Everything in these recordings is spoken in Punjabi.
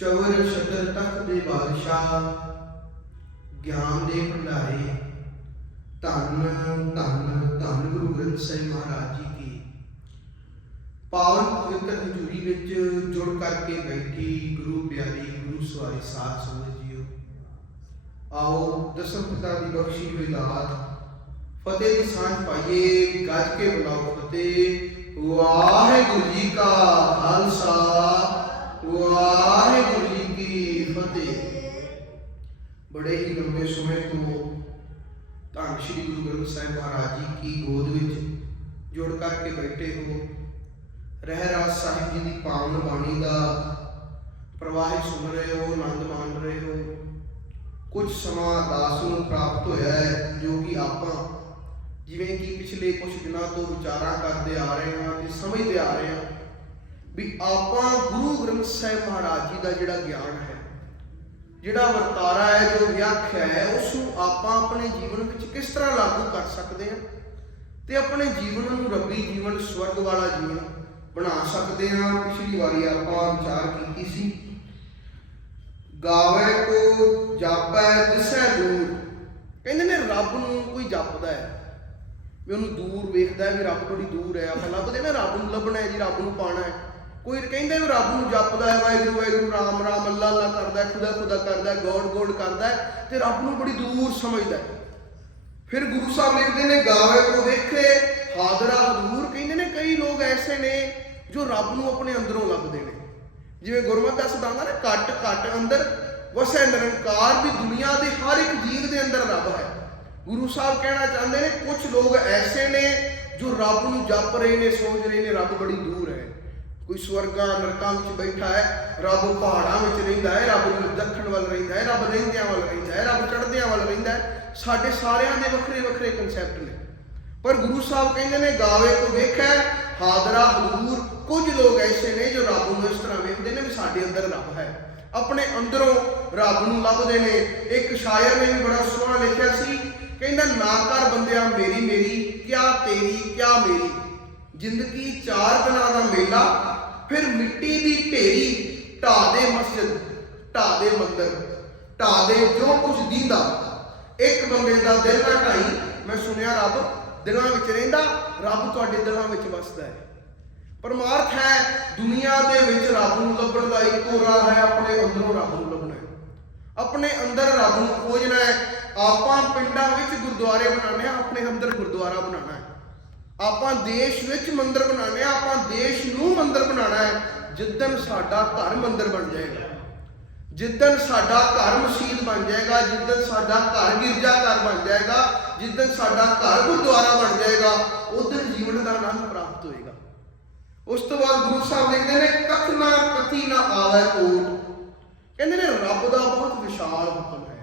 ਚਵਰ ਸ਼ਤਰ ਤਖਤ ਦੇ ਬਾਦਸ਼ਾਹ, ਗਿਆਨ ਦੇ ਭੰਡਾਰੇ, ਧੰਨ ਧੰਨ ਧੰਨ ਗੁਰੂ ਗ੍ਰੰਥ ਸਾਹਿਬ ਮਹਾਰਾਜ ਜੀ ਕੀ। ਪਾਵਨ ਪਵਿੱਤਰ ਹਜ਼ੂਰੀ ਵਿੱਚ ਜੁੜ ਕਰਕੇ ਬੈਠੀ ਗੁਰੂ ਪਿਆਰੀ ਗੁਰੂ ਸਵਾਰੀ ਸਾਧ ਸੰਗਤ ਜੀਓ। ਆਓ ਦਸਮ ਪਿਤਾ ਦੀ ਬਖਸ਼ੀ ਹੋਈ ਦਾਤ। ਫਤਿਹ ਦੀ ਸਾਂਝ ਪਾਈਏ, ਗੱਜ ਕੇ ਬੁਲਾਓ ਫਤਿਹ। ਵਾਹਿਗੁਰੂ ਜੀ ਕਾ ਖਾਲਸਾ। ਸਮੇਂ ਤੋਂ ਧੰਨ ਸ਼੍ਰੀ ਗੁਰੂ ਗ੍ਰੰਥ ਸਾਹਿਬ ਮਹਾਰਾਜ ਜੀ ਕੀ ਗੋਦ ਵਿੱਚ ਜੁੜ ਕਰਕੇ ਬੈਠੇ ਹੋ? ਰਹਿ ਰਾਸ ਸਾਹਿਬ ਜੀ ਦੀ ਪਾਵਨ ਬਾਣੀ ਦਾ ਪ੍ਰਵਾਹਿਤ ਸੁਣ ਰਹੇ ਹੋ, ਆਨੰਦ ਮਾਣ ਰਹੇ ਹੋ? ਕੁਝ ਸਮਾਂ ਦਾਸ ਨੂੰ ਪ੍ਰਾਪਤ ਹੋਇਆ ਹੈ ਜੋ ਕਿ ਆਪਾਂ ਜਿਵੇਂ ਕਿ ਪਿਛਲੇ ਕੁਝ ਦਿਨਾਂ ਤੋਂ ਵਿਚਾਰਾਂ ਕਰਦੇ ਆ ਰਹੇ ਹਾਂ ਤੇ ਸਮਝਦੇ ਆ ਰਹੇ ਹਾਂ ਵੀ ਆਪਾਂ ਗੁਰੂ ਗ੍ਰੰਥ ਸਾਹਿਬ ਮਹਾਰਾਜ ਜੀ ਦਾ ਜਿਹੜਾ ਗਿਆਨ ਹੈ ਜਿਹੜਾ ਵਰਤਾਰਾ ਹੈ, ਜੋ ਵਿਆਖਿਆ ਹੈ ਉਸ ਨੂੰ ਆਪਾਂ ਆਪਣੇ ਜੀਵਨ ਵਿੱਚ ਕਿਸ ਤਰ੍ਹਾਂ ਲਾਗੂ ਕਰ ਸਕਦੇ ਹਾਂ? ਤੇ ਆਪਣੇ ਜੀਵਨ ਨੂੰ ਰੱਬੀ ਜੀਵਨ, ਸਵਰਗ ਵਾਲਾ ਜੀਵਨ ਬਣਾ ਸਕਦੇ ਹਾਂ। ਪਿਛਲੀ ਵਾਰੀ ਆਪਾਂ ਵਿਚਾਰ ਕੀਤੀ ਸੀ, ਗਾਵੇ ਕੋ ਜਾਪੈ ਦਿਸੈ ਦੂਰ। ਕਹਿੰਦੇ ਨੇ ਰੱਬ ਨੂੰ ਕੋਈ ਜਪਦਾ ਹੈ। ਵੀ ਉਹਨੂੰ ਦੂਰ ਵੇਖਦਾ ਵੀ ਰੱਬ ਬੜੀ ਦੂਰ ਹੈ। ਆਪਾਂ ਲੱਭਦੇ ਨਾ, ਰੱਬ ਨੂੰ ਲੱਭਣਾ ਹੈ ਜੀ, ਰੱਬ ਨੂੰ ਪਾਣਾ ਹੈ। ਕੋਈ ਕਹਿੰਦਾ ਵੀ ਰੱਬ ਨੂੰ ਜਪਦਾ ਹੈ, ਵਾਹਿਗੁਰੂ ਵਾਹਿਗੁਰੂ, ਰਾਮ ਰਾਮ, ਅੱਲਾ ਅੱਲਾ ਕਰਦਾ ਹੈ, ਖੁਦਾ ਖੁਦਾ ਕਰਦਾ ਹੈ, ਗੋਡ ਗੋਡ ਕਰਦਾ ਹੈ ਤੇ ਰੱਬ ਨੂੰ ਬੜੀ ਦੂਰ ਸਮਝਦਾ ਹੈ। ਫਿਰ ਗੁਰੂ ਸਾਹਿਬ ਲਿਖਦੇ ਨੇ, ਗਾਵੇ ਕੋ ਵੇਖੇ, ਹਾਦਰਾ ਹਦੂਰ, ਕਹਿੰਦੇ ਨੇ ਕਈ ਲੋਕ ਐਸੇ ਨੇ ਜੋ ਰੱਬ ਨੂੰ ਆਪਣੇ ਅੰਦਰੋਂ ਲੱਭਦੇ ਨੇ। ਜਿਵੇਂ ਗੁਰਮਤਿ ਦਾ ਸਿਧਾਂਤ ਨਾ, ਘੱਟ ਘੱਟ ਅੰਦਰ, ਵਸੈ ਨਿਰੰਕਾਰ ਵੀ ਦੁਨੀਆ ਦੇ ਹਰ ਇੱਕ ਜੀਵ ਦੇ ਅੰਦਰ ਰੱਬ ਹੈ। ਗੁਰੂ ਸਾਹਿਬ ਕਹਿਣਾ ਚਾਹੁੰਦੇ ਨੇ ਕੁਝ ਲੋਕ ਐਸੇ ਨੇ ਜੋ ਰੱਬ ਨੂੰ ਜਪ ਰਹੇ ਨੇ, ਸੋਚ ਰਹੇ ਨੇ, ਰੱਬ ਬੜੀ ਦੂਰ ਕੋਈ ਸਵਰਗਾਂ ਨਰਕਾਂ ਵਿੱਚ ਬੈਠਾ ਹੈ, ਰੱਬ ਪਹਾੜਾਂ ਵਿੱਚ ਰਹਿੰਦਾ ਹੈ, ਰੱਬ ਦੱਖਣ ਵੱਲ ਰਹਿੰਦਾ ਹੈ, ਰੱਬ ਰਹਿੰਦਿਆਂ ਵੱਲ ਰਹਿੰਦਾ ਹੈ, ਰੱਬ ਚੜ੍ਹਦਿਆਂ ਵੱਲ ਰਹਿੰਦਾ ਹੈ। ਸਾਡੇ ਸਾਰਿਆਂ ਦੇ ਵੱਖਰੇ ਵੱਖਰੇ ਕਨਸੈਪਟ ਨੇ। ਪਰ ਗੁਰੂ ਸਾਹਿਬ ਕਹਿੰਦੇ ਨੇ ਗਾਵੇ ਕੋ ਵੇਖੈ ਹਾਦਰਾ ਹਜ਼ੂਰ। ਕੁਝ ਲੋਕ ਐਸੇ ਨੇ ਜੋ ਰੱਬ ਨੂੰ ਇਸ ਤਰ੍ਹਾਂ ਵੇਖਦੇ ਨੇ ਵੀ ਸਾਡੇ ਅੰਦਰ ਰੱਬ ਹੈ। ਆਪਣੇ ਅੰਦਰੋਂ ਰੱਬ ਨੂੰ ਲੱਭਦੇ ਨੇ। ਇੱਕ ਸ਼ਾਇਰ ਨੇ ਵੀ ਬੜਾ ਸੋਹਣਾ ਲਿਖਿਆ ਸੀ, ਕਹਿੰਦਾ ਨਾ ਕਰ ਬੰਦਿਆ, ਮੇਰੀ ਮੇਰੀ, ਕਿਆ ਤੇਰੀ, ਕਿਆ ਮੇਰੀ? ਜ਼ਿੰਦਗੀ ਚਾਰ ਦਿਨਾਂ ਦਾ ਮੇਲਾ ਫਿਰ ਮਿੱਟੀ ਦੀ ਢੇਰੀ ਢਾ ਦੇ ਮਸਜਿਦ ਢਾ ਦੇ ਮੰਦਰ ਢਾ ਦੇ ਜੋ ਕੁਝ ਦੀਂਦਾ। ਇੱਕ ਬੰਦੇ ਦਾ ਦਿਲ ਨਾ ਢਾਈ ਮੈਂ ਸੁਣਿਆ ਰੱਬ ਦਿਲਾਂ ਵਿੱਚ ਰਹਿੰਦਾ, ਰੱਬ ਤੁਹਾਡੇ ਦਿਲਾਂ ਵਿੱਚ ਵਸਦਾ ਹੈ। ਪਰਮਾਰਥ ਹੈ, ਦੁਨੀਆ ਦੇ ਵਿੱਚ ਰੱਬ ਨੂੰ ਲੱਭਣ ਦਾ ਇੱਕੋ ਰਾਹ ਹੈ, ਆਪਣੇ ਅੰਦਰੋਂ ਰੱਬ ਨੂੰ ਲੱਭਣਾ ਹੈ। ਆਪਣੇ ਅੰਦਰ ਰੱਬ ਨੂੰ ਖੋਜਣਾ ਹੈ। ਆਪਾਂ ਪਿੰਡਾਂ ਵਿੱਚ ਗੁਰਦੁਆਰੇ ਬਣਾਉਣੇ ਆ ਆਪਣੇ ਅੰਦਰ ਗੁਰਦੁਆਰਾ ਬਣਾਉਣਾ ਆਪਾਂ ਦੇਸ਼ ਵਿੱਚ ਮੰਦਰ ਬਣਾਉਣੇ ਆ, ਆਪਾਂ ਦੇਸ਼ ਨੂੰ ਮੰਦਰ ਬਣਾਉਣਾ ਹੈ। ਜਿੱਦਨ ਸਾਡਾ ਘਰ ਮੰਦਰ ਬਣ ਜਾਏਗਾ ਜਿੱਦਨ ਸਾਡਾ ਘਰ ਮਸਜਿਦ ਬਣ ਜਾਏਗਾ ਜਿੱਦਨ ਸਾਡਾ ਘਰ ਗਿਰਜਾ ਘਰ ਬਣ ਜਾਏਗਾ ਜਿੱਦਨ ਸਾਡਾ ਘਰ ਗੁਰਦੁਆਰਾ ਬਣ ਜਾਏਗਾ ਉਦੋਂ ਜੀਵਨ ਦਾ ਆਨੰਦ ਪ੍ਰਾਪਤ ਹੋਏਗਾ। ਉਸ ਤੋਂ ਬਾਅਦ ਗੁਰੂ ਸਾਹਿਬ ਲਿਖਦੇ ਨੇ ਕਥ ਨਾ ਕਥੀ ਨਾ ਆਵੇ ਕੋਟ। ਕਹਿੰਦੇ ਨੇ, ਰੱਬ ਦਾ ਬਹੁਤ ਵਿਸ਼ਾਲ ਹੁਕਮ ਹੈ।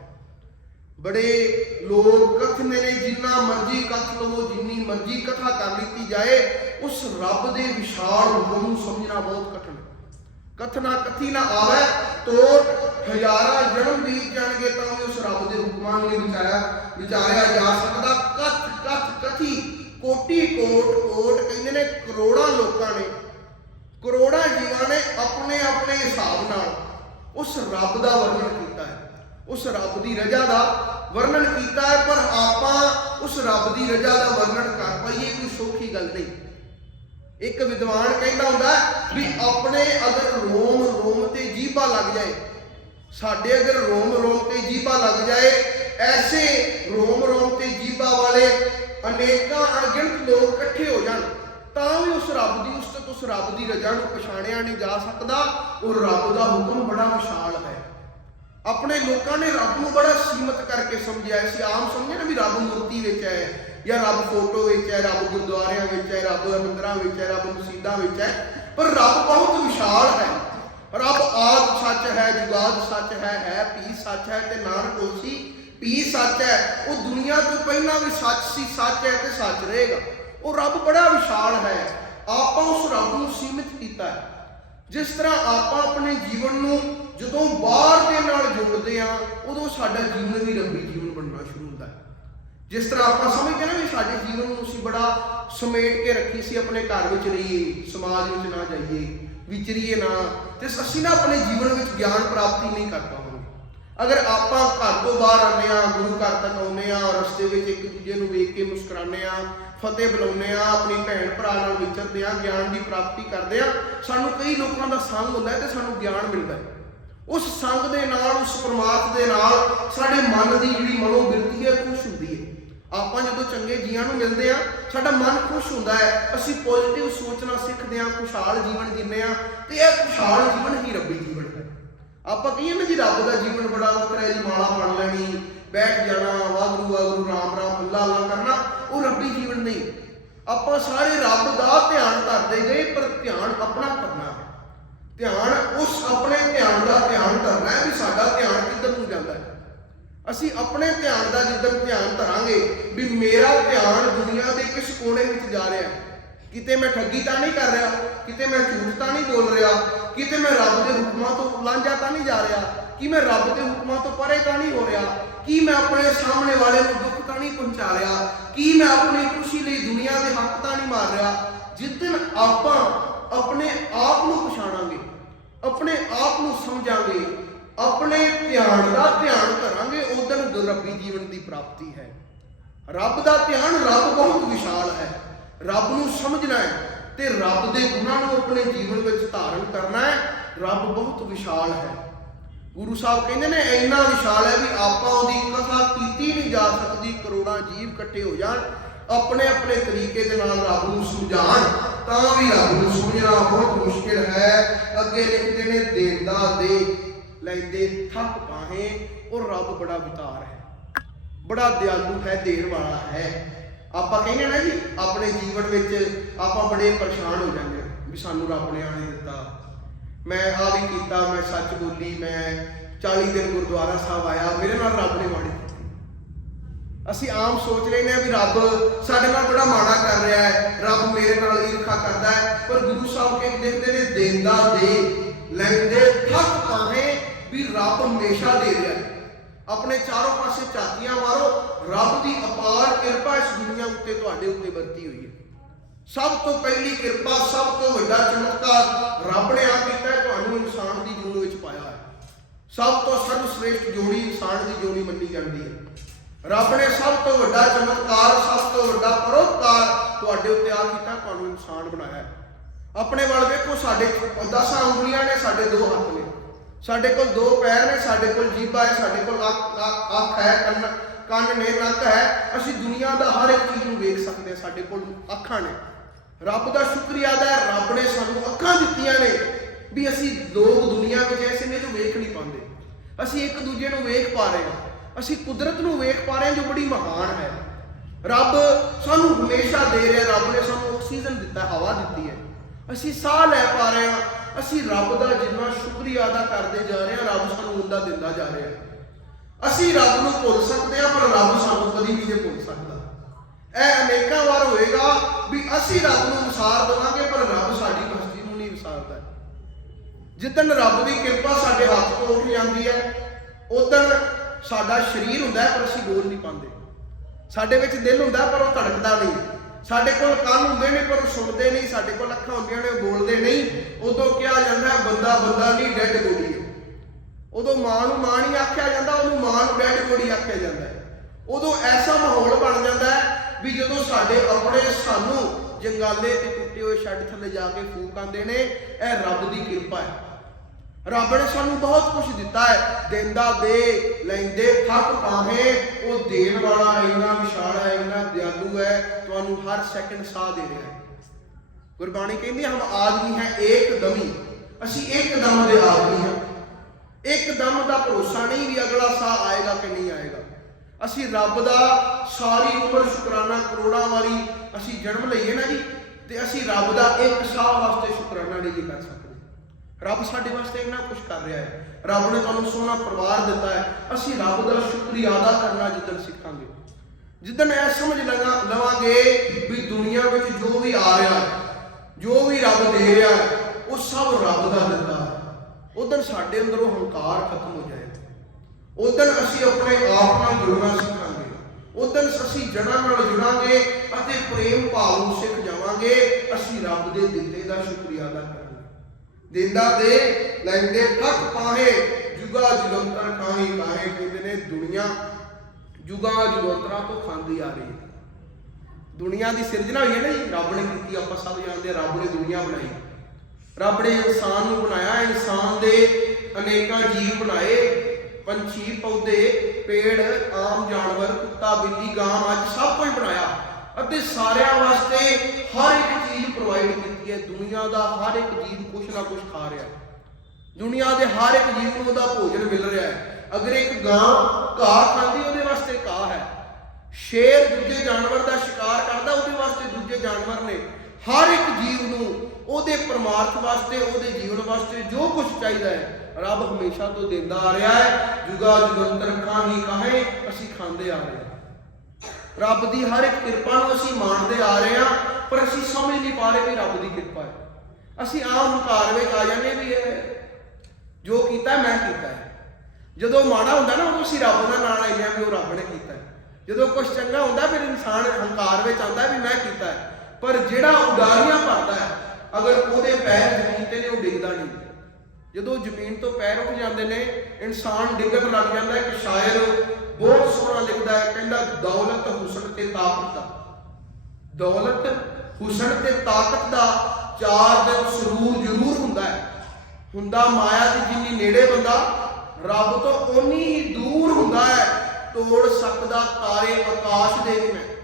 ਬੜੇ ਲੋਕ ਕਥਨੇ ਨੇ ਜਿੰਨਾ ਮਰਜ਼ੀ ਕਥ ਲਵੋ, ਜਿੰਨੀ ਮਰਜ਼ੀ ਕਥਾ ਕਰ ਲਈ ਜਾਏ, ਉਸ ਰੱਬ ਦੇ ਵਿਸ਼ਾਲ ਹੁਕਮ ਨੂੰ ਸਮਝਣਾ ਬਹੁਤ ਕਠਿਨ ਕਥਨਾ ਕਥੀ ਨਾ ਆਵੇ ਤੋਟ ਹਜ਼ਾਰਾਂ ਜਨਮ ਬੀਤ ਜਾਣਗੇ, ਤਾਂ ਵੀ ਉਸ ਰੱਬ ਦੇ ਹੁਕਮਾਂ ਨੂੰ ਵਿਚਾਰਿਆ ਵਿਚਾਰਿਆ ਜਾ ਸਕਦਾ। ਕਥ ਕਥ, ਕਥੀ ਕੋਟੀ, ਕੋਟ ਕੋਟ ਕਹਿੰਦੇ ਨੇ, ਕਰੋੜਾਂ ਲੋਕਾਂ ਨੇ, ਕਰੋੜਾਂ ਜੀਵਾਂ ਨੇ ਆਪਣੇ ਆਪਣੇ ਹਿਸਾਬ ਨਾਲ ਉਸ ਰੱਬ ਦਾ ਵਰਣਨ ਕੀਤਾ ਹੈ। ਉਸ ਰੱਬ ਦੀ ਰਜ਼ਾ ਦਾ ਵਰਣਨ ਕੀਤਾ ਹੈ, ਪਰ ਆਪਾਂ ਉਸ ਰੱਬ ਦੀ ਰਜ਼ਾ ਦਾ ਵਰਣਨ ਕਰ ਪਾਈਏ, ਕੋਈ ਸੌਖੀ ਗੱਲ ਨਹੀਂ। ਇੱਕ ਵਿਦਵਾਨ ਕਹਿੰਦਾ ਹੁੰਦਾ ਵੀ ਆਪਣੇ ਅਗਰ ਰੋਮ ਰੋਮ ਤੇ ਜੀਭਾ ਲੱਗ ਜਾਏ, ਸਾਡੇ ਅਗਰ ਰੋਮ ਰੋਮ ਤੇ ਜੀਭਾ ਲੱਗ ਜਾਏ, ਐਸੇ ਰੋਮ ਰੋਮ ਤੇ ਜੀਭਾ ਵਾਲੇ ਅਨੇਕਾਂ ਅਣਗਿਣਤ ਲੋਕ ਇਕੱਠੇ ਹੋ ਜਾਣ, ਤਾਂ ਵੀ ਉਸ ਰੱਬ ਦੀ ਉਸਤਤ ਉਸ ਰੱਬ ਦੀ ਰਜ਼ਾ ਨੂੰ ਪਛਾਣਿਆ ਨਹੀਂ ਜਾ ਸਕਦਾ, ਉਹ ਰੱਬ ਦਾ ਹੁਕਮ ਬੜਾ ਵਿਸ਼ਾਲ ਹੈ। ਆਪਣੇ ਲੋਕਾਂ ਨੇ ਰੱਬ ਨੂੰ ਬੜਾ ਸੀਮਤ ਕਰਕੇ ਸਮਝਿਆ ਸੀ ਆਮ ਸਮਝੇ ਨਾ ਵੀ ਰੱਬ ਮੂਰਤੀ ਵਿੱਚ ਹੈ ਜਾਂ ਰੱਬ ਫੋਟੋ ਵਿੱਚ ਹੈ, ਰੱਬ ਗੁਰਦੁਆਰਿਆਂ ਵਿੱਚ ਹੈ, ਰੱਬ ਮੰਦਰਾਂ ਵਿੱਚ ਹੈ, ਰੱਬ ਮਸੀਦਾਂ ਵਿੱਚ ਹੈ। ਪਰ ਰੱਬ ਬਹੁਤ ਵਿਸ਼ਾਲ ਹੈ। ਰੱਬ ਆਦ ਸੱਚ ਹੈ, ਜੁਗਾਦ ਸੱਚ ਹੈ ਹੈ ਪੀ ਸੱਚ ਹੈ ਤੇ ਨਾਨਕ ਹੋਸੀ ਪੀ ਸੱਚ ਹੈ। ਉਹ ਦੁਨੀਆ ਤੋਂ ਪਹਿਲਾਂ ਵੀ ਸੱਚ ਸੀ, ਸੱਚ ਹੈ ਤੇ ਸੱਚ ਰਹੇਗਾ। ਉਹ ਰੱਬ ਬੜਾ ਵਿਸ਼ਾਲ ਹੈ। ਆਪਾਂ ਉਸ ਰੱਬ ਨੂੰ ਸੀਮਿਤ ਕੀਤਾ ਹੈ। ਜਿਸ ਤਰ੍ਹਾਂ ਆਪਾਂ ਆਪਣੇ ਜੀਵਨ ਨੂੰ ਜਦੋਂ ਬਾਹਰ ਦੇ ਨਾਲ ਜੋੜਦੇ ਆ ਉਦੋਂ ਸਾਡਾ ਜੀਵਨ ਵੀ ਰੱਬੀ ਜੀਵਨ ਬਣਨਾ ਸ਼ੁਰੂ ਹੁੰਦਾ ਹੈ। ਜਿਸ ਤਰ੍ਹਾਂ ਆਪਾਂ ਸਮਝਦੇ ਨਾ ਵੀ ਸਾਡੇ ਜੀਵਨ ਨੂੰ ਅਸੀਂ ਬੜਾ ਸਮੇਟ ਕੇ ਰੱਖੀ ਸੀ, ਆਪਣੇ ਘਰ ਵਿੱਚ ਰਹੀਏ, ਸਮਾਜ ਵਿੱਚ ਨਾ ਜਾਈਏ, ਵਿਚਰੀਏ ਨਾ, ਤੇ ਅਸੀਂ ਨਾ ਆਪਣੇ ਜੀਵਨ ਵਿੱਚ ਗਿਆਨ ਪ੍ਰਾਪਤੀ ਨਹੀਂ ਕਰ ਪਾਵਾਂਗੇ। ਅਗਰ ਆਪਾਂ ਘਰ ਤੋਂ ਬਾਹਰ ਆਉਂਦੇ ਆ ਗੁਰੂ ਘਰ ਤੱਕ ਆਉਂਦੇ ਆ ਰਸਤੇ ਵਿੱਚ ਇੱਕ ਦੂਜੇ ਨੂੰ ਵੇਖ ਕੇ ਮੁਸਕਰਾਉਂਦੇ ਆ ਫਤਿਹ ਬੁਲਾਉਂਦੇ ਆ, ਆਪਣੀ ਭੈਣ ਭਰਾ ਨਾਲ ਵਿਚਰਦੇ ਆ, ਗਿਆਨ ਦੀ ਪ੍ਰਾਪਤੀ ਕਰਦੇ ਆ। ਸਾਨੂੰ ਕਈ ਲੋਕਾਂ ਦਾ ਸੰਗ ਹੁੰਦਾ ਤੇ ਸਾਨੂੰ ਗਿਆਨ ਮਿਲਦਾ ਉਸ ਸੰਗ ਦੇ ਨਾਲ, ਉਸ ਪ੍ਰਮਾਤਮਾ ਦੇ ਨਾਲ ਸਾਡੇ ਮਨ ਦੀ ਜਿਹੜੀ ਮਨੋਬਿਰਤੀ ਹੈ, ਖੁਸ਼ ਹੁੰਦੀ ਹੈ। ਆਪਾਂ ਜਦੋਂ ਚੰਗੇ ਜੀਆਂ ਨੂੰ ਮਿਲਦੇ ਆ, ਸਾਡਾ ਮਨ ਖੁਸ਼ ਹੁੰਦਾ ਹੈ। ਅਸੀਂ ਪੋਜ਼ਿਟਿਵ ਸੋਚਣਾ ਸਿੱਖਦੇ ਆ, ਖੁਸ਼ਹਾਲ ਜੀਵਨ ਜੀਂਦੇ ਆ, ਤੇ ਇਹ ਖੁਸ਼ਹਾਲ ਜੀਵਨ ਹੀ ਰੱਬੀ ਜੀਵਨ ਹੈ। ਆਪਾਂ ਕਹੀਏ ਨਾ ਜੀ, ਰੱਬ ਦਾ ਜੀਵਨ ਬੜਾ ਵੱਖਰਾ ਜੀ, ਮਾਲਾ ਬਣ ਲੈਣੀ, ਬੈਠ ਜਾਣਾ ਵਾਹਿਗੁਰੂ ਵਾਹਿਗੁਰੂ ਰਾਮ ਰਾਮ ਅੱਲਾ ਅੱਲਾ ਕਰਨਾ ਉਹ ਰੱਬੀ ਜੀਵਨ ਨਹੀਂ ਆਪਾਂ ਸਾਰੇ ਰੱਬ ਦਾ ਧਿਆਨ ਧਰਦੇ ਗਏ, ਪਰ ਧਿਆਨ ਆਪਣਾ ਕਰਨਾ ਧਿਆਨ ਉਸ ਆਪਣੇ ਧਿਆਨ ਦਾ ਧਿਆਨ ਕਰਨਾ ਹੈ ਵੀ ਸਾਡਾ ਧਿਆਨ ਕਿੱਧਰ ਨੂੰ ਜਾਂਦਾ ਹੈ। ਅਸੀਂ ਆਪਣੇ ਧਿਆਨ ਦਾ ਜਿੱਧਰ ਧਿਆਨ ਧਰਾਂਗੇ ਵੀ ਮੇਰਾ ਧਿਆਨ ਦੁਨੀਆ ਦੇ ਕਿਸ ਕੋਨੇ ਵਿੱਚ ਜਾ ਰਿਹਾ ਹੈ। ਕਿਤੇ ਮੈਂ ਠੱਗੀ ਤਾਂ ਨਹੀਂ ਕਰ ਰਿਹਾ, ਕਿਤੇ ਮੈਂ ਝੂਠ ਤਾਂ ਨਹੀਂ ਬੋਲ ਰਿਹਾ, ਕਿਤੇ ਮੈਂ ਰੱਬ ਦੇ ਹੁਕਮਾਂ ਤੋਂ ਉਲਾਂਝਾ ਤਾਂ ਨਹੀਂ ਜਾ ਰਿਹਾ ਕਿ ਮੈਂ ਰੱਬ ਦੇ ਹੁਕਮਾਂ ਤੋਂ ਪਰੇ ਤਾਂ ਨਹੀਂ ਹੋ ਰਿਹਾ? ਕੀ ਮੈਂ ਆਪਣੇ ਸਾਹਮਣੇ ਵਾਲੇ ਨੂੰ ਦੁੱਖ ਤਾਂ ਨਹੀਂ ਪਹੁੰਚਾ ਰਿਹਾ? ਕੀ ਮੈਂ ਆਪਣੀ ਖੁਸ਼ੀ ਲਈ ਦੁਨੀਆ ਦੇ ਹੱਕ ਤਾਂ ਨਹੀਂ ਮਾਰ ਰਿਹਾ? ਜਿਸ ਦਿਨ ਆਪਾਂ ਆਪਣੇ ਆਪ ਨੂੰ ਪਛਾਣਾਂਗੇ, ਆਪਣੇ ਆਪ ਨੂੰ ਸਮਝਾਂਗੇ, ਆਪਣੇ ਧਿਆਨ ਦਾ ਧਿਆਨ ਕਰਾਂਗੇ, ਉਦੋਂ ਰੱਬੀ ਜੀਵਨ ਦੀ ਪ੍ਰਾਪਤੀ ਹੈ। ਰੱਬ ਦਾ ਧਿਆਨ ਰੱਬ ਬਹੁਤ ਵਿਸ਼ਾਲ ਹੈ। ਰੱਬ ਨੂੰ ਸਮਝਣਾ ਹੈ ਤੇ ਰੱਬ ਦੇ ਗੁਣਾਂ ਨੂੰ ਆਪਣੇ ਜੀਵਨ ਵਿੱਚ ਧਾਰਨ ਕਰਨਾ ਹੈ। ਰੱਬ ਬਹੁਤ ਵਿਸ਼ਾਲ ਹੈ। ਗੁਰੂ ਸਾਹਿਬ ਕਹਿੰਦੇ ਨੇ, ਇੰਨਾ ਵਿਸ਼ਾਲ ਹੈ ਵੀ ਆਪਾਂ ਉਹਦੀ ਕਥਾ ਕੀਤੀ ਨਹੀਂ ਜਾ ਸਕਦੀ, ਕਰੋੜਾਂ ਜੀਵ ਇਕੱਠੇ ਹੋ ਜਾਣ, ਆਪਣੇ ਆਪਣੇ ਤਰੀਕੇ ਦੇ ਨਾਲ ਰੱਬ ਨੂੰ ਸਮਝਾਣ, ਤਾਂ ਵੀ ਰੱਬ ਨੂੰ ਸਮਝਣਾ ਬਹੁਤ ਮੁਸ਼ਕਿਲ ਹੈ। ਅੱਗੇ ਲਿਖਦੇ ਨੇ, ਦੇਂਦਾ ਦੇ, ਲੈਂਦੇ ਥੱਕ ਪਾਹੇ, ਉਹ ਰੱਬ ਬੜਾ ਵਿਤਾਰ ਹੈ। ਬੜਾ ਦਿਆਲੂ ਹੈ, ਦੇਣ ਵਾਲਾ ਹੈ। ਆਪਾਂ ਕਹਿੰਦੇ ਨਾ ਜੀ, ਆਪਣੇ ਜੀਵਨ ਵਿੱਚ ਆਪਾਂ ਬੜੇ ਪਰੇਸ਼ਾਨ ਹੋ ਜਾਂਦੇ ਵੀ ਸਾਨੂੰ ਰੱਬ ਨੇ ਆਣੇ ਦਿੱਤਾ। ਮੈਂ ਆ ਵੀ ਕੀਤਾ, ਮੈਂ ਸੱਚ ਬੋਲੀ, ਮੈਂ 40 ਦਿਨ ਗੁਰਦੁਆਰਾ ਸਾਹਿਬ ਆਇਆ, ਮੇਰੇ ਨਾਲ ਰੱਬ ਨੇ ਮਾੜੀ ਅਸੀਂ ਆਮ ਸੋਚ ਲੈਂਦੇ ਹਾਂ ਵੀ ਰੱਬ ਸਾਡੇ ਨਾਲ ਬੜਾ ਮਾੜਾ ਕਰ ਰਿਹਾ ਹੈ, ਰੱਬ ਮੇਰੇ ਨਾਲ ਈਰਖਾ ਕਰਦਾ ਹੈ, ਪਰ ਗੁਰੂ ਸਾਹਿਬ ਕਹਿੰਦੇ ਨੇ, ਦੇਂਦਾ ਦੇ, ਲੈਂਦੇ ਥੱਕ ਪਾਵੇਂ ਵੀ ਰੱਬ ਹਮੇਸ਼ਾ ਦੇ ਰਿਹਾ ਹੈ। ਆਪਣੇ ਚਾਰੋਂ ਪਾਸੇ ਝਾਤੀਆਂ ਮਾਰੋ, ਰੱਬ ਦੀ ਅਪਾਰ ਕਿਰਪਾ ਇਸ ਦੁਨੀਆ ਉੱਤੇ, ਤੁਹਾਡੇ ਉੱਤੇ ਵਰਤੀ ਹੋਈ ਹੈ। ਸਭ ਤੋਂ ਪਹਿਲੀ ਕਿਰਪਾ, ਸਭ ਤੋਂ ਵੱਡਾ ਚਮਤਕਾਰ ਰੱਬ ਨੇ ਆ ਕੀਤਾ ਹੈ, ਤੁਹਾਨੂੰ ਇਨਸਾਨ ਦੀ ਜੂਨ ਵਿੱਚ ਪਾਇਆ ਹੈ। ਸਭ ਤੋਂ ਸਰਵਸ਼੍ਰੇਸ਼ਟ ਜੋੜੀ ਇਨਸਾਨ ਦੀ ਜੋੜੀ ਮੰਨੀ ਜਾਂਦੀ ਹੈ। ਰੱਬ ਨੇ ਸਭ ਤੋਂ ਵੱਡਾ ਚਮਤਕਾਰ, ਸਭ ਤੋਂ ਵੱਡਾ ਪਰੋਪਕਾਰ ਤੁਹਾਡੇ ਉੱਤੇ ਆ ਕੀਤਾ, ਤੁਹਾਨੂੰ ਇਨਸਾਨ ਬਣਾਇਆ ਹੈ। ਆਪਣੇ ਵੱਲ ਵੇਖੋ, ਸਾਡੇ 10 ਉਂਗਲੀਆਂ ਨੇ, ਸਾਡੇ ਦੋ ਹੱਥ ਨੇ। ਸਾਡੇ ਕੋਲ ਦੋ ਪੈਰ ਨੇ, ਸਾਡੇ ਕੋਲ ਜੀਭਾ ਹੈ, ਸਾਡੇ ਕੋਲ ਅੱਖ ਅੱਖ ਹੈ, ਕੰਨ ਕੰਨ ਨੇ, ਨੱਕ ਹੈ। ਅਸੀਂ ਦੁਨੀਆ ਦਾ ਹਰ ਇੱਕ ਚੀਜ਼ ਨੂੰ ਵੇਖ ਸਕਦੇ ਹਾਂ, ਸਾਡੇ ਕੋਲ ਅੱਖਾਂ ਨੇ। ਰੱਬ ਦਾ ਸ਼ੁਕਰੀਆ ਅਦਾ ਹੈ, ਰੱਬ ਨੇ ਸਾਨੂੰ ਅੱਖਾਂ ਦਿੱਤੀਆਂ ਨੇ ਵੀ ਅਸੀਂ ਲੋਕ ਦੁਨੀਆ ਵਿੱਚ ਐਸੇ ਨੇ ਜੋ ਵੇਖ ਨਹੀਂ ਪਾਉਂਦੇ। ਅਸੀਂ ਇੱਕ ਦੂਜੇ ਨੂੰ ਵੇਖ ਪਾ ਰਹੇ ਹਾਂ। ਅਸੀਂ ਕੁਦਰਤ ਨੂੰ ਵੇਖ ਪਾ ਰਹੇ ਹਾਂ ਜੋ ਬੜੀ ਮਹਾਨ ਹੈ। ਰੱਬ ਸਾਨੂੰ ਹਮੇਸ਼ਾ ਦੇ ਰਿਹਾ ਰੱਬ ਨੇ ਸਾਨੂੰ ਆਕਸੀਜਨ ਦਿੱਤਾ ਹਵਾ ਦਿੱਤੀ ਹੈ। ਅਸੀਂ ਸਾਹ ਲੈ ਪਾ ਰਹੇ ਹਾਂ। ਅਸੀਂ ਰੱਬ ਦਾ ਜਿੰਨਾ ਸ਼ੁਕਰੀਆ ਅਦਾ ਕਰਦੇ ਜਾ ਰਹੇ ਹਾਂ, ਰੱਬ ਸਾਨੂੰ ਉਹਦਾ ਦਿੰਦਾ ਜਾ ਰਿਹਾ ਅਸੀਂ ਰੱਬ ਨੂੰ ਭੁੱਲ ਸਕਦੇ ਹਾਂ, ਪਰ ਰੱਬ ਸਾਨੂੰ ਕਦੀ ਵੀ ਨਹੀਂ ਭੁੱਲ ਸਕਦਾ। ਇਹ ਅਨੇਕਾਂ ਵਾਰ ਹੋਏਗਾ ਵੀ ਅਸੀਂ ਰੱਬ ਨੂੰ ਵਿਸਾਰ ਦੇਵਾਂਗੇ, ਪਰ ਰੱਬ ਸਾਡੀ ਬਸਤੀ ਨੂੰ ਨਹੀਂ ਵਿਸਾਰਦਾ। ਜਿੱਦਣ ਰੱਬ ਦੀ ਕਿਰਪਾ ਸਾਡੇ ਹੱਥ ਤੋਂ ਉੱਠ ਜਾਂਦੀ ਹੈ ਉਦੋਂ ਸਾਡਾ ਸਰੀਰ ਹੁੰਦਾ ਪਰ ਅਸੀਂ ਬੋਲ ਨਹੀਂ ਪਾਉਂਦੇ। ਸਾਡੇ ਵਿੱਚ ਦਿਲ ਹੁੰਦਾ ਪਰ ਉਹ ਧੜਕਦਾ ਨਹੀਂ। ਸਾਡੇ ਕੋਲ ਕੰਨ ਹੁੰਦੇ ਨੇ, ਪਰ ਉਹ ਸੁਣਦੇ ਨਹੀਂ। ਸਾਡੇ ਕੋਲ ਅੱਖਾਂ ਹੁੰਦੀਆਂ ਨੇ, ਉਹ ਬੋਲਦੇ ਨਹੀਂ। ਉਦੋਂ ਕਿਹਾ ਜਾਂਦਾ ਬੰਦਾ ਬੰਦਾ ਨਹੀਂ, ਡੈਡ ਬੋਡੀ ਹੈ। ਉਦੋਂ ਮਾਂ ਨੂੰ ਮਾਂ ਨਹੀਂ ਆਖਿਆ ਜਾਂਦਾ, ਉਹਨੂੰ ਮਾਂ ਨੂੰ ਡੈਡ ਬੋਡੀ ਆਖਿਆ ਜਾਂਦਾ ਉਦੋਂ ਐਸਾ ਮਾਹੌਲ ਬਣ ਜਾਂਦਾ ਹੈ ਵੀ ਜਦੋਂ ਸਾਡੇ ਆਪਣੇ ਸਾਨੂੰ ਜੰਗਾਲੇ ਤੇ ਟੁੱਟੇ ਹੋਏ ਛੱਡ ਥੱਲੇ ਜਾ ਕੇ ਫੂਕ ਆਉਂਦੇ ਨੇ, ਇਹ ਰੱਬ ਦੀ ਕਿਰਪਾ ਹੈ। ਰੱਬ ਨੇ ਸਾਨੂੰ ਬਹੁਤ ਕੁਝ ਦਿੱਤਾ ਹੈ। ਦਿੰਦਾ ਦੇ, ਲੈਂਦੇ, ਥੱਕ ਪਾਵੇਂ ਉਹ ਦੇਣ ਵਾਲਾ ਇੰਨਾ ਵਿਸ਼ਾਲ ਹੈ, ਇੰਨਾ ਦਿਆਲੂ ਹੈ, ਤੁਹਾਨੂੰ ਹਰ ਸੈਕਿੰਡ ਸਾਹ ਦੇ ਰਿਹਾ ਹੈ। ਗੁਰਬਾਣੀ ਕਹਿੰਦੀ ਹਮ ਆਦਮੀ ਹੈ ਏਕ ਦਮੀ ਅਸੀਂ ਇੱਕ ਦਮ ਦੇ ਆਦਮੀ ਹਾਂ। ਇੱਕ ਦਮ ਦਾ ਭਰੋਸਾ ਨਹੀਂ ਵੀ ਅਗਲਾ ਸਾਹ ਆਏਗਾ ਕਿ ਨਹੀਂ ਆਏਗਾ। ਅਸੀਂ ਰੱਬ ਦਾ ਸਾਰੀ ਉਮਰ ਸ਼ੁਕਰਾਨਾ ਕਰੋੜਾਂ ਵਾਰੀ ਅਸੀਂ ਜਨਮ ਲਈਏ ਨਾ ਜੀ, ਤੇ ਅਸੀਂ ਰੱਬ ਦਾ ਇੱਕ ਸਾਹ ਵਾਸਤੇ ਸ਼ੁਕਰਾਨਾ ਨਹੀਂ ਜੀ ਕਰ ਸਕਦੇ। ਰੱਬ ਸਾਡੇ ਵਾਸਤੇ ਇੰਨਾ ਕੁਝ ਕਰ ਰਿਹਾ ਹੈ। ਰੱਬ ਨੇ ਤੁਹਾਨੂੰ ਸੋਹਣਾ ਪਰਿਵਾਰ ਦਿੱਤਾ ਹੈ। ਅਸੀਂ ਰੱਬ ਦਾ ਸ਼ੁਕਰੀਆ ਅਦਾ ਕਰਨਾ ਜਿੱਦਣ ਸਿੱਖਾਂਗੇ। ਜਿੱਦਣ ਇਹ ਸਮਝ ਲਗਾ ਲਵਾਂਗੇ ਵੀ ਦੁਨੀਆ ਵਿੱਚ ਜੋ ਵੀ ਆ ਰਿਹਾ ਹੈ, ਜੋ ਵੀ ਰੱਬ ਦੇ ਰਿਹਾ ਹੈ, ਉਹ ਸਭ ਰੱਬ ਦਾ ਦਿੱਤਾ ਹੈ। ਉਦੋਂ ਸਾਡੇ ਅੰਦਰੋਂ ਹੰਕਾਰ ਖਤਮ ਹੋ ਜਾਏ ਉਦੋਂ ਅਸੀਂ ਆਪਣੇ ਆਪ ਨਾਲ ਜੁੜਨਾ ਸਿੱਖਾਂਗੇ। ਉਦੋਂ ਅਸੀਂ ਜੜਾਂ ਨਾਲ ਜੁੜਾਂਗੇ ਅਤੇ ਪ੍ਰੇਮ ਭਾਵ ਨੂੰ ਸਿੱਖ ਜਾਵਾਂਗੇ। ਅਸੀਂ ਰੱਬ ਦੇ ਦਿੱਤੇ ਦਾ ਸ਼ੁਕਰੀਆ ਅਦਾ ਕਰਾਂਗੇ। ਦਿੰਦਾ ਦੇ, ਲੈਂਦੇ ਠੱਕ ਪਾਹੇ, ਜੁਗਾ ਜੁਗੰਤਰ ਕਾਹੀ ਕਾਹੇ ਕਹਿੰਦੇ ਨੇ ਦੁਨੀਆ ਜੁਗਾ ਜੁਗੰਤਰਾਂ ਤੋਂ ਖਾਂਦੀ ਆ ਰਹੀ ਹੈ ਦੁਨੀਆ ਦੀ ਸਿਰਜਣਾ ਹੋਈ ਹੈ ਨਾ ਜੀ, ਰੱਬ ਨੇ ਕੀਤੀ, ਆਪਾਂ ਸਭ ਜਾਣਦੇ ਰੱਬ ਨੇ ਦੁਨੀਆ ਬਣਾਈ। ਰੱਬ ਨੇ ਇਨਸਾਨ ਨੂੰ ਬਣਾਇਆ, ਇਨਸਾਨ ਦੇ ਅਨੇਕਾਂ ਜੀਵ ਬਣਾਏ। ਪੰਛੀ, ਪੌਦੇ, ਪੇੜ, ਆਮ ਜਾਨਵਰ, ਕੁੱਤਾ, ਬਿੱਲੀ, ਗਾਂ ਅੱਜ ਸਭ ਕੁਝ ਬਣਾਇਆ ਅਤੇ ਸਾਰਿਆਂ ਵਾਸਤੇ ਹਰ ਇੱਕ ਚੀਜ਼ ਪ੍ਰੋਵਾਈਡ ਕੀਤੀ ਹੈ। ਦੁਨੀਆ ਦਾ ਹਰ ਇੱਕ ਜੀਵ ਕੁਛ ਨਾ ਕੁਛ ਖਾ ਰਿਹਾ ਹੈ। ਦੁਨੀਆ ਦੇ ਹਰ ਇੱਕ ਜੀਵ ਨੂੰ ਉਹਦਾ ਭੋਜਨ ਮਿਲ ਰਿਹਾ ਹੈ। ਅਗਰ ਇੱਕ ਗਾਂ ਘਾਹ ਖਾਂਦੀ, ਉਹਦੇ ਵਾਸਤੇ ਘਾਹ ਹੈ। ਸ਼ੇਰ ਦੂਜੇ ਜਾਨਵਰ ਦਾ ਸ਼ਿਕਾਰ ਕਰਦਾ, ਉਹਦੇ ਵਾਸਤੇ ਦੂਜੇ ਜਾਨਵਰ ਨੇ। ਹਰ ਇੱਕ ਜੀਵ ਨੂੰ ਉਹਦੇ ਪਰਮਾਰਥ ਵਾਸਤੇ, ਉਹਦੇ ਜੀਵਨ ਵਾਸਤੇ ਜੋ ਕੁਝ ਚਾਹੀਦਾ ਹੈ, ਰੱਬ ਹਮੇਸ਼ਾ ਤੋਂ ਦਿੰਦਾ ਆ ਰਿਹਾ ਹੈ। ਜੁਗਾ ਜੁਗੰਤਰ ਕਾਹੀ ਕਾਹੇ ਅਸੀਂ ਖਾਂਦੇ ਆ ਰਹੇ ਹਾਂ। ਰੱਬ ਦੀ ਹਰ ਇੱਕ ਕਿਰਪਾ ਨੂੰ ਅਸੀਂ ਮਾਣਦੇ ਆ ਰਹੇ ਹਾਂ, ਪਰ ਅਸੀਂ ਸਮਝ ਨਹੀਂ ਪਾ ਰਹੇ ਵੀ ਰੱਬ ਦੀ ਕਿਰਪਾ ਹੈ। ਅਸੀਂ ਆਮ ਹੰਕਾਰ ਵਿੱਚ ਆ ਜਾਂਦੇ ਵੀ ਇਹ ਜੋ ਕੀਤਾ ਮੈਂ ਕੀਤਾ ਹੈ। ਜਦੋਂ ਮਾੜਾ ਹੁੰਦਾ ਨਾ, ਉਦੋਂ ਅਸੀਂ ਰੱਬ ਦਾ ਨਾਂ ਲੈਂਦੇ ਹਾਂ ਵੀ ਉਹ ਰੱਬ ਨੇ ਕੀਤਾ ਹੈ। ਜਦੋਂ ਕੁਝ ਚੰਗਾ ਹੁੰਦਾ, ਫਿਰ ਇਨਸਾਨ ਹੰਕਾਰ ਵਿੱਚ ਆਉਂਦਾ ਵੀ ਮੈਂ ਕੀਤਾ ਹੈ। ਪਰ ਜਿਹੜਾ ਉਡਾਰੀਆਂ ਭਰਦਾ ਹੈ ਅਗਰ ਉਹਦੇ ਪੈਰ ਜ਼ਮੀਨ ਤੇ ਨੇ, ਉਹ ਡਿੱਗਦਾ ਨਹੀਂ। ਜਦੋਂ ਜ਼ਮੀਨ ਤੋਂ ਪੈਰ ਉੱਠ ਜਾਂਦੇ ਨੇ, ਇਨਸਾਨ ਡਿੱਗਣ ਲੱਗ ਜਾਂਦਾ ਹੈ ਕਿ ਸ਼ਾਇਰ ਬਹੁਤ ਸੋਹਣਾ ਲਿਖਦਾ ਹੈ, ਕਹਿੰਦਾ, ਦੌਲਤ ਹੁਸਨ ਤੇ ਤਾਕਤ ਦਾ। ਦੌਲਤ ਹੁਸਨ ਤੇ ਤਾਕਤ ਦਾ ਚਾਰ ਦਿਨ ਸਰੂਰ ਜ਼ਰੂਰ ਹੁੰਦਾ ਹੈ। ਹੁੰਦਾ ਮਾਇਆ ਦੀ ਜਿੰਨੀ ਨੇੜੇ ਬੰਦਾ, ਰੱਬ ਤੋਂ ਓਨੀ ਹੀ ਦੂਰ ਹੁੰਦਾ ਹੈ, ਤੋੜ ਸਕਦਾ ਤਾਰੇ ਆਕਾਸ਼ ਦੇ ਮੈਂ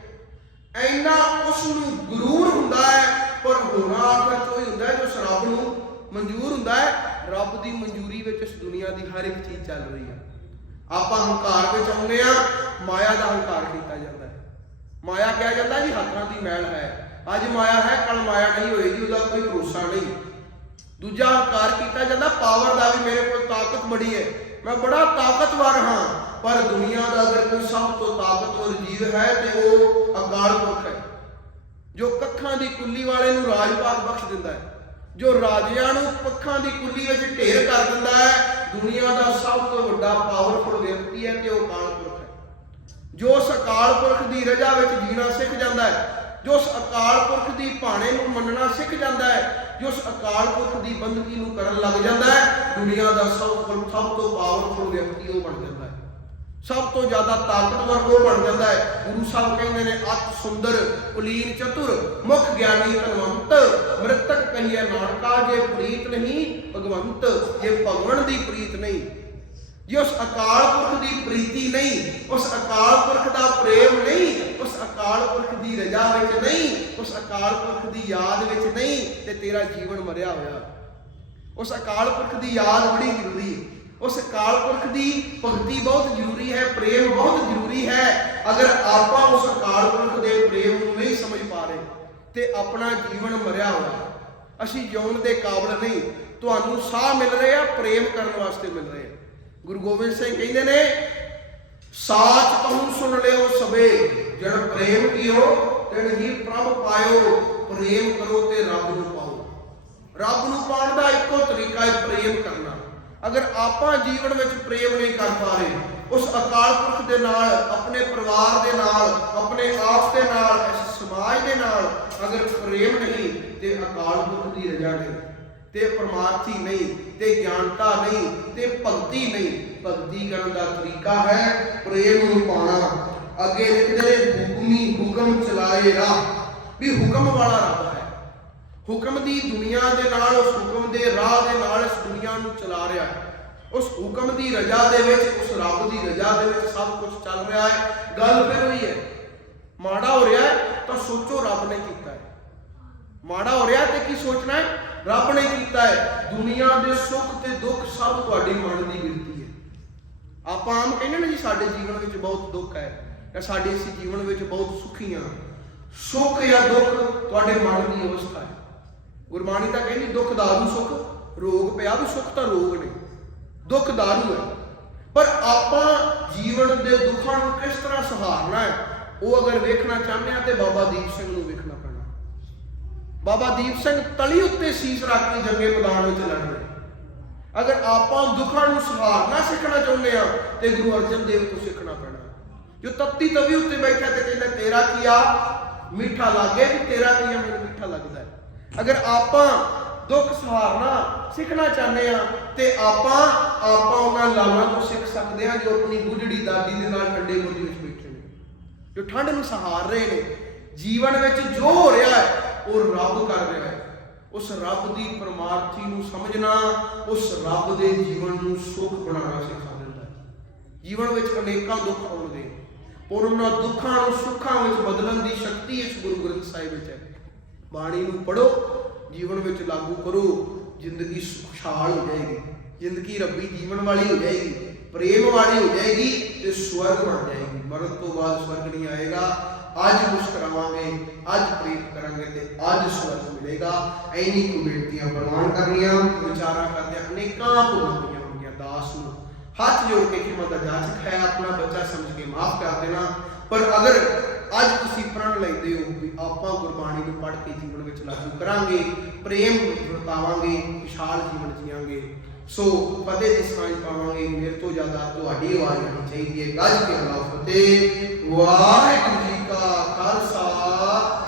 ਐਨਾ ਉਸ ਨੂੰ ਗਰੂਰ ਹੁੰਦਾ ਹੈ ਪਰ ਹੋਣਾ ਆਖਰ ਚ ਹੁੰਦਾ ਹੈ, ਜੋ ਉਸ ਨੂੰ ਮਨਜ਼ੂਰ ਹੁੰਦਾ ਹੈ, ਰੱਬ ਦੀ ਮਨਜ਼ੂਰੀ ਵਿੱਚ ਇਸ ਦੁਨੀਆ ਦੀ ਹਰ ਇੱਕ ਚੀਜ਼ ਚੱਲ ਰਹੀ ਹੈ। ਆਪਾਂ ਹੰਕਾਰ ਵਿੱਚ ਆਉਂਦੇ ਆ ਮਾਇਆ ਦਾ ਹੰਕਾਰ ਕੀਤਾ ਜਾਂਦਾ ਹੈ। ਮਾਇਆ ਕਿਹਾ ਜਾਂਦਾ ਜੀ ਹੱਥਾਂ ਦੀ ਮੈਲ ਹੈ। ਅੱਜ ਮਾਇਆ ਹੈ ਕੱਲ ਮਾਇਆ ਨਹੀਂ ਹੋਏਗੀ, ਉਹਦਾ ਕੋਈ ਭਰੋਸਾ ਨਹੀਂ। ਦੂਜਾ ਹੰਕਾਰ ਕੀਤਾ ਜਾਂਦਾ ਪਾਵਰ ਦਾ ਵੀ ਮੇਰੇ ਕੋਲ ਤਾਕਤ ਬੜੀ ਹੈ। ਮੈਂ ਬੜਾ ਤਾਕਤਵਰ ਹਾਂ, ਪਰ ਦੁਨੀਆ ਦਾ ਅਗਰ ਕੋਈ ਸਭ ਤੋਂ ਤਾਕਤਵਰ ਜੀਵ ਹੈ ਤੇ ਉਹ ਅਕਾਲ ਪੁਰਖ ਹੈ। ਜੋ ਕੱਖਾਂ ਦੀ ਕੁੱਲੀ ਵਾਲੇ ਨੂੰ ਰਾਜ ਭਾਗ ਬਖਸ਼ ਦਿੰਦਾ ਹੈ, ਜੋ ਰਾਜਿਆਂ ਨੂੰ ਪੱਖਾਂ ਦੀ ਕੁੱਲੀ ਵਿੱਚ ਢੇਰ ਕਰ ਦਿੰਦਾ ਹੈ, ਦੁਨੀਆ ਦਾ ਸਭ ਤੋਂ ਵੱਡਾ ਪਾਵਰਫੁਲ ਵਿਅਕਤੀ ਹੈ ਤੇ ਉਹ ਅਕਾਲ ਪੁਰਖ ਹੈ। ਜੋ ਉਸ ਅਕਾਲ ਪੁਰਖ ਦੀ ਰਜਾ ਵਿੱਚ ਜੀਣਾ ਸਿੱਖ ਜਾਂਦਾ ਹੈ, ਜੋ ਉਸ ਅਕਾਲ ਪੁਰਖ ਦੀ ਭਾਣੇ ਨੂੰ ਮੰਨਣਾ ਸਿੱਖ ਜਾਂਦਾ ਹੈ, ਜੋ ਉਸ ਅਕਾਲ ਪੁਰਖ ਦੀ ਬੰਦਗੀ ਨੂੰ ਕਰਨ ਲੱਗ ਜਾਂਦਾ ਹੈ, ਦੁਨੀਆ ਦਾ ਸਭ ਤੋਂ ਸਭ ਤੋਂ ਪਾਵਰਫੁਲ ਵਿਅਕਤੀ ਉਹ ਬਣ ਜਾਂਦਾ ਹੈ। ਸਭ ਤੋਂ ਜ਼ਿਆਦਾ ਤਾਕਤਵਰ ਉਹ ਬਣ ਜਾਂਦਾ ਹੈ। ਗੁਰੂ ਸਾਹਿਬ ਕਹਿੰਦੇ ਨੇ, ਅਤ ਸੁੰਦਰ, ਕੁਲੀਨ ਚਤੁਰ, ਮੁਖ ਗਿਆਨੀ ਧਨਵੰਤ, ਮ੍ਰਿਤਕ ਕਹੀਏ ਨਾਨਕਾ, ਜੇ ਪ੍ਰੀਤ ਨਹੀਂ ਭਗਵੰਤ, ਜੇ ਭਗਵਨ ਦੀ ਪ੍ਰੀਤ ਨਹੀਂ। ਜੇ ਉਸ ਅਕਾਲ ਪੁਰਖ ਦੀ ਪ੍ਰੀਤੀ ਨਹੀਂ, ਉਸ ਅਕਾਲ ਪੁਰਖ ਦਾ ਪ੍ਰੇਮ ਨਹੀਂ, ਉਸ ਅਕਾਲ ਪੁਰਖ ਦੀ ਰਜਾ ਵਿੱਚ ਨਹੀਂ, ਉਸ ਅਕਾਲ ਪੁਰਖ ਦੀ ਯਾਦ ਵਿੱਚ ਨਹੀਂ, ਤੇ ਤੇਰਾ ਜੀਵਨ ਮਰਿਆ ਹੋਇਆ। ਉਸ ਅਕਾਲ ਪੁਰਖ ਦੀ ਯਾਦ ਬੜੀ ਜ਼ਰੂਰੀ ਹੈ। ਉਸ ਅਕਾਲ ਪੁਰਖ ਦੀ ਭਗਤੀ ਬਹੁਤ ਜ਼ਰੂਰੀ ਹੈ, ਪ੍ਰੇਮ ਬਹੁਤ ਜ਼ਰੂਰੀ ਹੈ। ਅਗਰ ਆਪਾਂ ਉਸ ਅਕਾਲ ਪੁਰਖ ਦੇ ਪ੍ਰੇਮ ਨੂੰ ਨਹੀਂ ਸਮਝ ਪਾ ਰਹੇ, ਤੇ ਆਪਣਾ ਜੀਵਨ ਮਰਿਆ ਹੋਇਆ ਅਸੀਂ ਜਿਉਣ ਦੇ ਕਾਬਿਲ ਨਹੀਂ, ਤੁਹਾਨੂੰ ਸਾਹ ਮਿਲ ਰਹੇ ਆ ਪ੍ਰੇਮ ਕਰਨ ਵਾਸਤੇ ਮਿਲ ਰਿਹਾ ਗੁਰੂ ਗੋਬਿੰਦ ਸਿੰਘ ਕਹਿੰਦੇ ਨੇ, ਸਾਚ ਕਹੂੰ ਸੁਣ ਲਿਓ ਸਵੇ ਜੜ ਪ੍ਰੇਮ ਕੀਓ ਤਿਣ ਹੀ ਪ੍ਰਭ ਪਾਇਓ, ਪ੍ਰੇਮ ਕਰੋ ਤੇ ਰੱਬ ਨੂੰ ਪਾਓ। ਰੱਬ ਨੂੰ ਪਾਉਣ ਦਾ ਇੱਕੋ ਤਰੀਕਾ ਹੈ ਪ੍ਰੇਮ ਕਰਨਾ। ਅਗਰ ਆਪਾਂ ਜੀਵਨ ਵਿੱਚ ਪ੍ਰੇਮ ਨਹੀਂ ਕਰ ਪਾ ਰਹੇ, ਉਸ ਅਕਾਲ ਪੁਰਖ ਦੇ ਨਾਲ, ਆਪਣੇ ਪਰਿਵਾਰ ਦੇ ਨਾਲ, ਆਪਣੇ ਆਪ ਦੇ ਨਾਲ, ਇਸ ਸਮਾਜ ਦੇ ਨਾਲ ਅਗਰ ਪ੍ਰੇਮ ਨਹੀਂ, ਤੇ ਅਕਾਲ ਪੁਰਖ ਦੀ ਰਜਾ ਨਹੀਂ, ਤੇ ਪਰਮਾਰਥੀ ਨਹੀਂ, ਤੇ ਗਿਆਨਤਾ ਨਹੀਂ, ਤੇ ਭਗਤੀ ਨਹੀਂ, ਭਗਤੀ ਕਰਨ ਦਾ ਤਰੀਕਾ ਹੈ ਪ੍ਰੇਮ ਨੂੰ ਪਾਣਾ ਅੱਗੇ ਲਿਖਦੇ ਨੇ ਹੁਕਮੀ ਹੁਕਮ ਚਲਾਏ ਰਾਹ। ਵੀ ਹੁਕਮ ਵਾਲਾ ਰੱਬ ਹੁਕਮ ਦੀ ਦੁਨੀਆ ਦੇ ਨਾਲ, ਉਸ ਹੁਕਮ ਦੇ ਰਾਹ ਦੇ ਨਾਲ ਇਸ ਦੁਨੀਆ ਨੂੰ ਚਲਾ ਰਿਹਾ ਹੈ। ਉਸ ਹੁਕਮ ਦੀ ਰਜਾ ਦੇ ਵਿੱਚ, ਉਸ ਰੱਬ ਦੀ ਰਜਾ ਦੇ ਵਿੱਚ ਸਭ ਕੁਝ ਚੱਲ ਰਿਹਾ ਹੈ। ਗੱਲ ਫਿਰ ਹੋਈ ਹੈ, ਮਾੜਾ ਹੋ ਰਿਹਾ ਹੈ ਤਾਂ ਸੋਚੋ ਰੱਬ ਨੇ ਕੀਤਾ ਹੈ। ਮਾੜਾ ਹੋ ਰਿਹਾ ਤੇ ਕੀ ਸੋਚਣਾ ਹੈ? ਰੱਬ ਨੇ ਕੀਤਾ ਹੈ। ਦੁਨੀਆ ਦੇ ਸੁੱਖ ਤੇ ਦੁੱਖ ਸਭ ਤੁਹਾਡੀ ਮਨ ਦੀ ਗਿਣਤੀ ਹੈ। ਆਪਾਂ ਆਮ ਕਹਿੰਦੇ ਨੇ ਜੀ, ਸਾਡੇ ਜੀਵਨ ਵਿੱਚ ਬਹੁਤ ਦੁੱਖ ਹੈ ਜਾਂ ਸਾਡੇ ਇਸ ਜੀਵਨ ਵਿੱਚ ਬਹੁਤ ਸੁਖੀ ਹਾਂ। ਸੁੱਖ ਜਾਂ ਦੁੱਖ ਤੁਹਾਡੇ ਮਨ ਦੀ ਅਵਸਥਾ ਹੈ। ਗੁਰਬਾਣੀ ਤਾਂ ਕਹਿੰਦੀ ਦੁੱਖ ਦਾਰੂ ਸੁੱਖ, ਰੋਗ ਪਿਆ ਵੀ ਸੁੱਖ ਤਾਂ ਰੋਗ ਨੇ। ਦੁੱਖ ਦਾਰੂ ਹੈ। ਪਰ ਆਪਾਂ ਜੀਵਨ ਦੇ ਦੁੱਖਾਂ ਨੂੰ ਕਿਸ ਤਰ੍ਹਾਂ ਸਹਾਰਨਾ ਹੈ, ਉਹ ਅਗਰ ਵੇਖਣਾ ਚਾਹੁੰਦੇ ਆ ਤੇ ਬਾਬਾ ਦੀਪ ਸਿੰਘ ਨੂੰ ਵੇਖਣਾ ਪੈਣਾ। ਬਾਬਾ ਦੀਪ ਸਿੰਘ ਤਲੀ ਉੱਤੇ ਸੀਸ ਰੱਖ ਕੇ ਜੰਗੇ ਮੈਦਾਨ ਵਿੱਚ ਲੜ ਰਹੇ। ਅਗਰ ਆਪਾਂ ਦੁੱਖਾਂ ਨੂੰ ਸਹਾਰਨਾ ਸਿੱਖਣਾ ਚਾਹੁੰਦੇ ਆ, ਤੇ ਗੁਰੂ ਅਰਜਨ ਦੇਵ ਤੋਂ ਸਿੱਖਣਾ ਪੈਣਾ। ਜੋ ਤੱਤੀ ਤਵੀ ਉੱਤੇ ਬੈਠਾ ਤੇ ਕਹਿੰਦਾ, ਤੇਰਾ ਕੀ ਆ? ਮਿੱਠਾ ਲੱਗੇ ਵੀ ਤੇਰਾ ਕੀ ਆ? ਮੈਨੂੰ ਮਿੱਠਾ ਲੱਗਦਾ ਅਗਰ ਆਪਾਂ ਦੁੱਖ ਸਹਾਰਨਾ ਸਿੱਖਣਾ ਚਾਹੁੰਦੇ ਆ ਤੇ ਆਪਾਂ ਆਪਾਂ ਉਹਨਾਂ ਲਾਲਾਂ ਤੋਂ ਸਿੱਖ ਸਕਦੇ ਆ ਜੋ ਆਪਣੀ ਬੁੱਢੜੀ ਦਾਦੀ ਦੇ ਨਾਲ ਠੰਡੇ ਬੁਰਜ ਵਿੱਚ ਬੈਠੇ ਨੇ। ਜੋ ਠੰਡ ਨੂੰ ਸਹਾਰ ਰਹੇ ਨੇ। ਜੀਵਨ ਵਿੱਚ ਜੋ ਹੋ ਰਿਹਾ ਹੈ, ਉਹ ਰੱਬ ਕਰ ਰਿਹਾ ਹੈ। ਉਸ ਰੱਬ ਦੀ ਪਰਮਾਰਥੀ ਨੂੰ ਸਮਝਣਾ, ਉਸ ਰੱਬ ਦੇ ਜੀਵਨ ਨੂੰ ਸੁਖ ਬਣਾਉਣਾ ਸਿਖਾ ਦਿੰਦਾ ਹੈ। ਜੀਵਨ ਵਿੱਚ ਅਨੇਕਾਂ ਦੁੱਖ ਆਉਣਗੇ ਪਰ ਉਹਨਾਂ ਦੁੱਖਾਂ ਨੂੰ ਸੁੱਖਾਂ ਵਿੱਚ ਬਦਲਣ ਦੀ ਸ਼ਕਤੀ ਇਸ ਗੁਰੂ ਗ੍ਰੰਥ ਸਾਹਿਬ ਵਿੱਚ ਹੈ। ਬਾਣੀ ਨੂੰ ਪੜੋ ਜੀਵਨ ਵਿੱਚ ਲਾਗੂ ਕਰੋ, ਜ਼ਿੰਦਗੀ ਖੁਸ਼ਹਾਲ ਹੋ ਜਾਏਗੀ। ਜ਼ਿੰਦਗੀ ਰੱਬੀ ਜੀਵਨ ਵਾਲੀ ਹੋ ਜਾਏਗੀ, ਪ੍ਰੇਮ ਵਾਲੀ ਹੋ ਜਾਏਗੀ ਤੇ ਸਵਰਗ ਬਣ ਜਾਏਗੀ। ਮਰਨ ਤੋਂ ਬਾਅਦ ਸਵਰਗ ਨਹੀਂ ਆਏਗਾ। ਅੱਜ ਮੁਸਕਰਾਵਾਂਗੇ, ਅੱਜ ਪ੍ਰੇਮ ਕਰਾਂਗੇ ਤੇ ਅੱਜ ਸਵਰਗ ਮਿਲੇਗਾ। ਐਨੀ ਕੁ ਬੇਨਤੀਆਂ ਪ੍ਰਵਾਨ ਕਰਨੀਆਂ, ਵਿਚਾਰਾਂ ਕਰਦਿਆਂ ਅਨੇਕਾਂ ਭੁੱਲਾਂ ਹੋਣਗੀਆਂ ਦਾਸ ਨੂੰ। ਹੱਥ ਜੋੜ ਕੇ ਖਿਮਾ ਦਾ ਜਾਚਕ ਹੈ, ਆਪਣਾ ਬੱਚਾ ਸਮਝ ਕੇ ਮਾਫ ਕਰ ਦੇਣਾ। ਪਰ ਅਗਰ ਅੱਜ ਤੁਸੀਂ ਪ੍ਰਣ ਲੈਂਦੇ ਹੋ ਵੀ ਆਪਾਂ ਗੁਰਬਾਣੀ ਨੂੰ ਪੜ੍ਹ ਕੇ ਜੀਵਨ ਵਿੱਚ ਲਾਗੂ ਕਰਾਂਗੇ, ਪ੍ਰੇਮ ਵਰਤਾਵਾਂਗੇ, ਵਿਸ਼ਾਲ ਜੀਵਨ ਜੀਵਾਂਗੇ। ਸੋ ਪਤੇ ਦੀ ਸਾਂਝ ਪਾਵਾਂਗੇ, ਮੇਰੇ ਤੋਂ ਜ਼ਿਆਦਾ ਤੁਹਾਡੀ ਆਵਾਜ਼ ਹੋਣੀ ਚਾਹੀਦੀ ਹੈ। ਗੱਜ ਕੇ ਬੁਲਾਓ ਫਤਿਹ। ਵਾਹਿਗੁਰੂ ਜੀ ਕਾ ਖਾਲਸਾ।